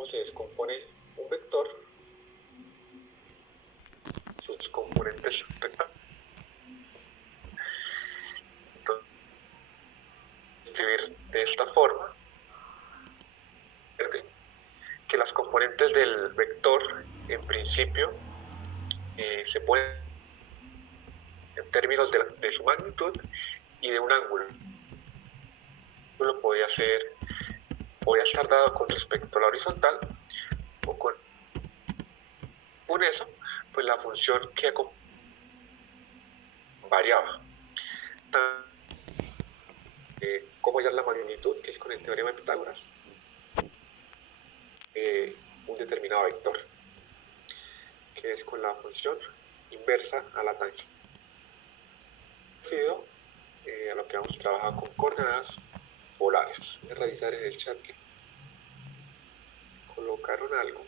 cómo se descompone un vector, sus componentes rectangulares. Entonces, escribir de esta forma, que las componentes del vector, en principio, se ponen en términos de su magnitud y de un ángulo. El ángulo podía estar dado con respecto a la horizontal o con eso, pues la función que variaba. ¿Cómo hallar la magnitud? Que es con el teorema de Pitágoras. Un determinado vector, que es con la función inversa a la tangente. A lo que hemos trabajado con coordenadas polares. Voy a revisar en el chat que colocaron algo.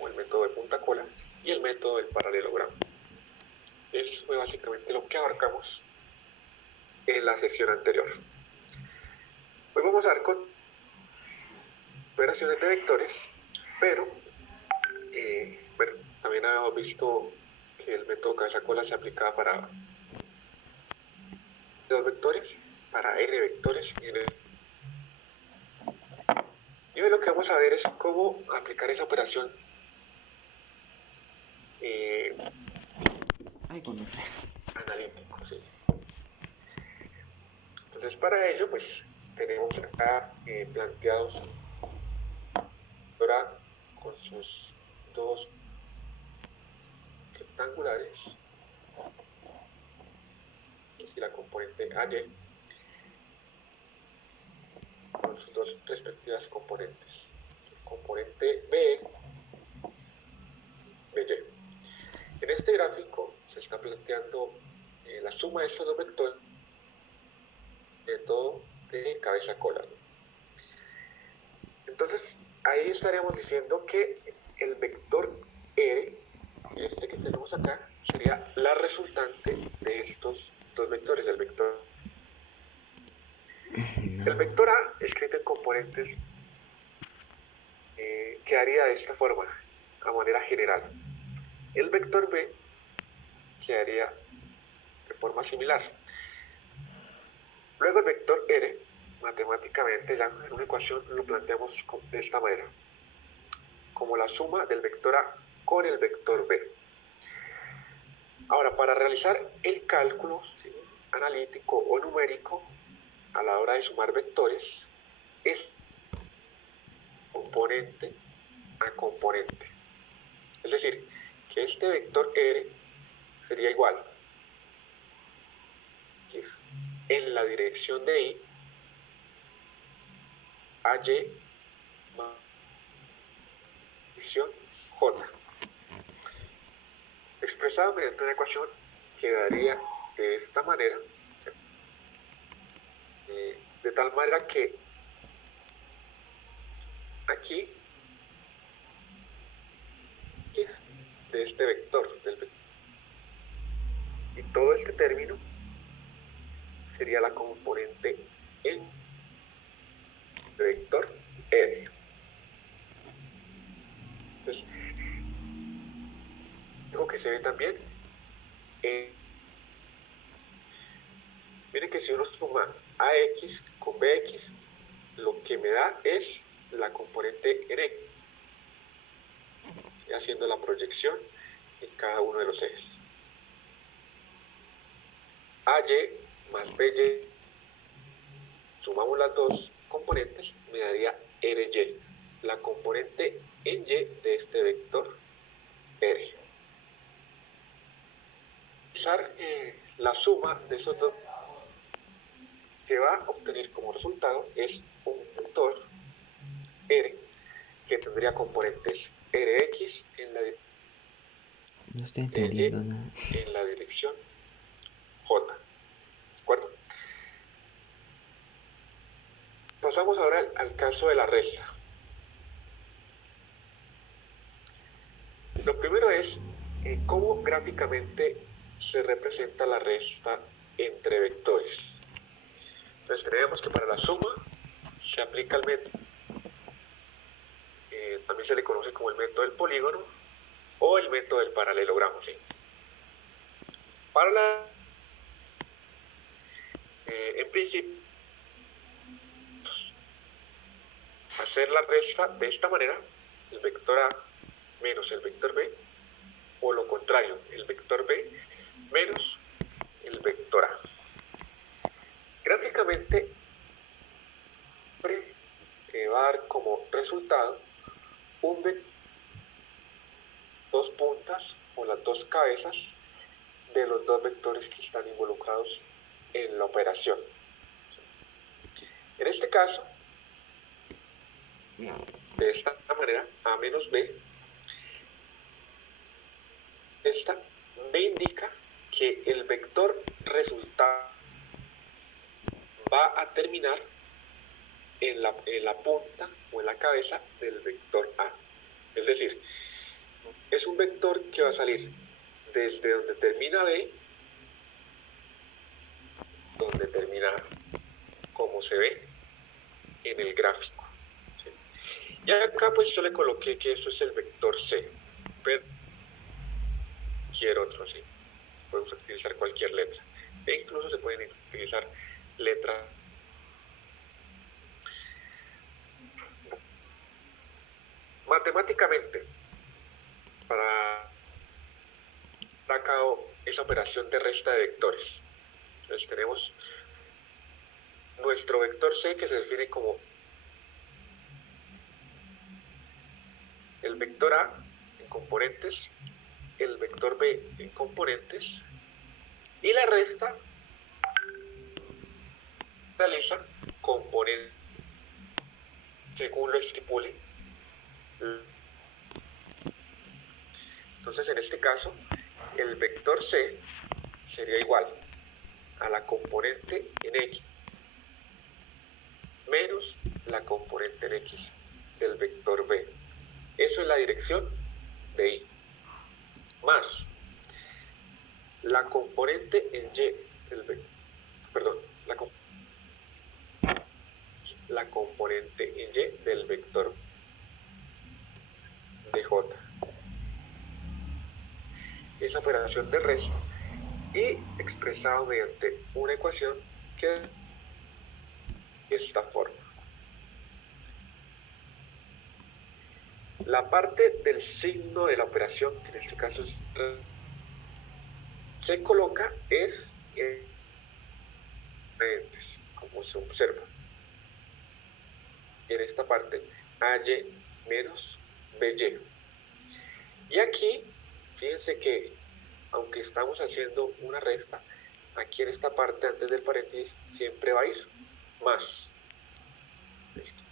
O el método de punta cola y el método del paralelogramo. Eso fue básicamente lo que abarcamos en la sesión anterior. Hoy vamos a ver con operaciones de vectores, pero bueno, también habíamos visto que el método cabeza-cola se aplicaba para dos vectores, para n vectores y hoy lo que vamos a ver es cómo aplicar esa operación analítico, ¿sí? Entonces para ello pues tenemos acá planteados ahora con sus dos rectangulares, que es la componente AY, con sus dos respectivas componentes, componente BE, BY. En este gráfico se está planteando la suma de estos dos vectores, método de cabeza-cola. Entonces ahí estaríamos diciendo que el vector R, este que tenemos acá, sería la resultante de estos dos vectores, el vector A, escrito en componentes, quedaría de esta forma, a manera general. El vector B quedaría de forma similar. Luego el vector R, matemáticamente ya en una ecuación lo planteamos de esta manera, como la suma del vector A con el vector B. Ahora, para realizar el cálculo, ¿sí?, analítico o numérico, a la hora de sumar vectores, es componente a componente. Es decir, que este vector R sería igual, que es en la dirección de Y, a Y más dirección J. Expresado mediante una ecuación quedaría de esta manera, de tal manera que aquí es de este vector, y todo este término sería la componente en vector R. Entonces, algo que se ve también, miren que si uno suma AX con BX, lo que me da es la componente en X, haciendo la proyección en cada uno de los ejes. AY más BY, sumamos las dos componentes, me daría RY, la componente en Y de este vector R. Usar la suma de esos dos que va a obtener como resultado es un vector R que tendría componentes Rx en la dirección, no estoy entendiendo nada, en la dirección J. ¿De acuerdo? Pasamos ahora al caso de la resta. Lo primero es cómo gráficamente se representa la resta entre vectores. Entonces tenemos que para la suma se aplica el método, también se le conoce como el método del polígono o el método del paralelogramo, ¿sí? Para en principio, hacer la resta de esta manera, el vector A menos el vector B, o lo contrario, el vector B menos el vector A. Gráficamente va a dar como resultado dos puntas o las dos cabezas de los dos vectores que están involucrados en la operación. En este caso, de esta manera, A menos B, esta me indica que el vector resultado va a terminar en la punta o en la cabeza del vector A. Es decir, es un vector que va a salir desde donde termina B, donde termina A, como se ve en el gráfico. ¿Sí? Y acá pues yo le coloqué que eso es el vector C, pero cualquier otro, ¿sí? Podemos utilizar cualquier letra. E incluso se pueden utilizar letras. Matemáticamente, para llevar a cabo esa operación de resta de vectores, entonces tenemos nuestro vector C, que se define como el vector A en componentes, el vector B en componentes, y la resta realiza componentes según lo estipule. Entonces en este caso el vector C sería igual a la componente en X menos la componente en X del vector B. Eso es la dirección de Y. Más la componente en Y del vector, perdón, la componente en Y del vector de J. Esa operación de resta y expresado mediante una ecuación que de esta forma. La parte del signo de la operación, que en este caso es, se coloca es en paréntesis, como se observa. En esta parte, AY menos BY. Y aquí, fíjense que, aunque estamos haciendo una resta, aquí en esta parte, antes del paréntesis, siempre va a ir más.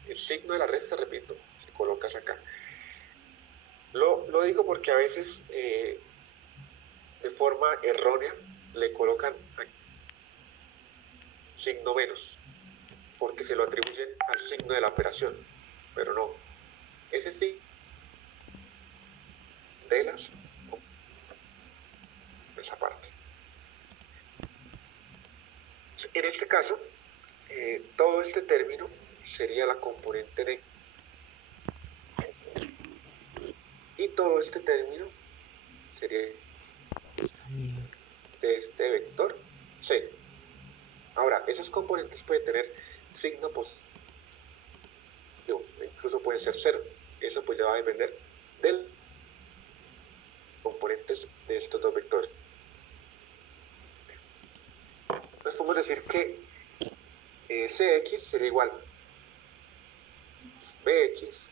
El signo de la resta, repito, se colocas acá. Lo digo porque a veces, de forma errónea, le colocan aquí signo menos, porque se lo atribuyen al signo de la operación, pero no. Ese signo de las, esa parte. En este caso, todo este término sería la componente de, y todo este término sería de este vector C. Ahora, esos componentes pueden tener signo positivo, incluso pueden ser cero. Eso pues ya va a depender de los componentes de estos dos vectores. Entonces podemos decir que Cx sería igual Bx,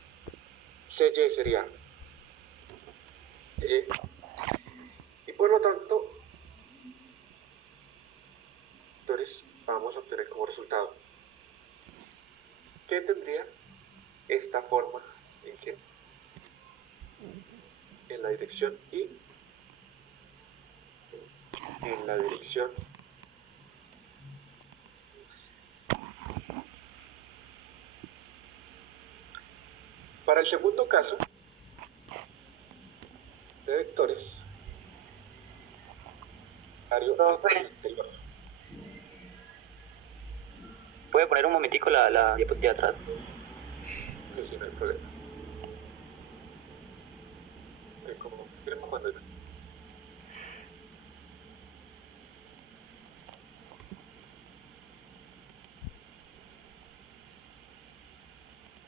Cy sería Y, y por lo tanto vamos a obtener como resultado que tendría esta forma en la dirección Y, en la dirección para el segundo caso de vectores anterior. ¿Puede poner un momentico la diapositiva atrás? Sí, no hay problema. Como queremos cuando...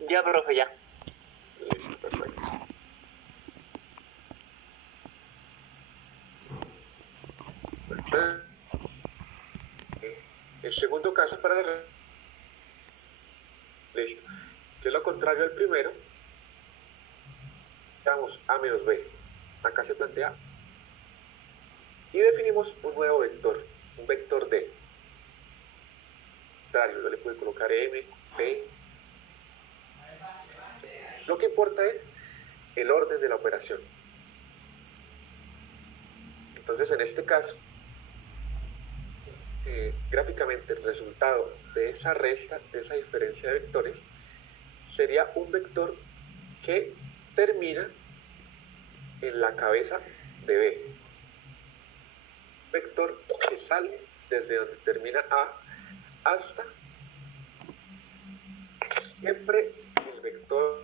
Ya, profe, ya. Listo, perfecto. El segundo caso para la... Listo. Que es lo contrario al primero. Damos A menos B. Acá se plantea. Y definimos un nuevo vector. Un vector D. Yo le puedo colocar M, P. Lo que importa es el orden de la operación. Entonces, en este caso, gráficamente el resultado de esa resta, de esa diferencia de vectores, sería un vector que termina en la cabeza de B. Vector que sale desde donde termina A hasta siempre el vector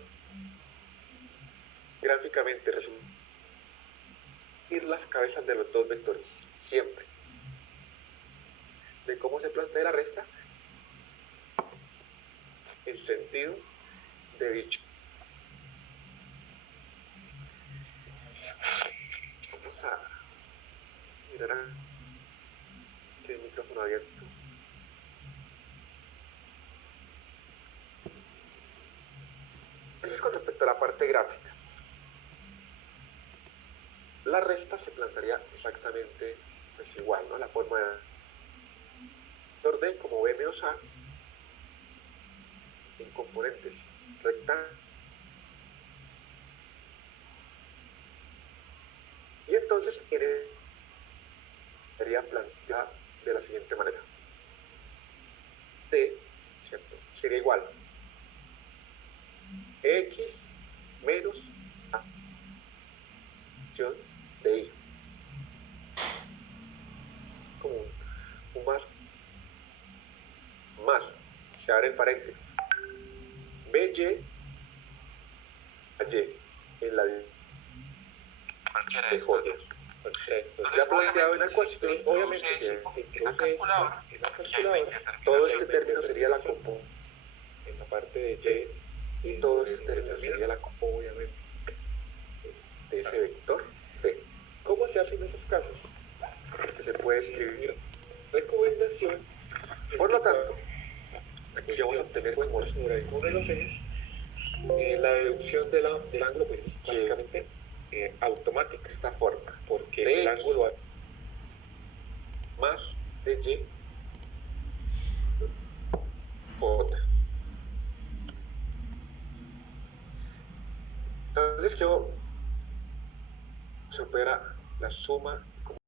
gráficamente resulta ir las cabezas de los dos vectores, siempre. De cómo se plantea la resta, el sentido de dicho. Vamos a mirar aquí el micrófono abierto. Entonces, con respecto a la parte gráfica, la resta se plantearía exactamente pues, igual, ¿no? La forma de vector D como B menos A en componentes rectángulos. Y entonces sería planteada de la siguiente manera. D, ¿cierto? Sería igual X menos A de Y. Como un más, se abre el paréntesis. BY a Y en la cualquiera de joyas. Ya planteado en la ecuación, obviamente si introduce esto en la calculadora, todo este término sería la componente en la parte de Y y todo este término sería la componente, obviamente, de ese vector D. ¿Cómo se hace en esos casos? Que se puede escribir recomendación. Por lo tanto, aquí vamos a obtener como sobre uno de los ejes. La deducción del ángulo pues, es básicamente automática de esta forma, porque el ángulo más de Y J. Entonces se opera la suma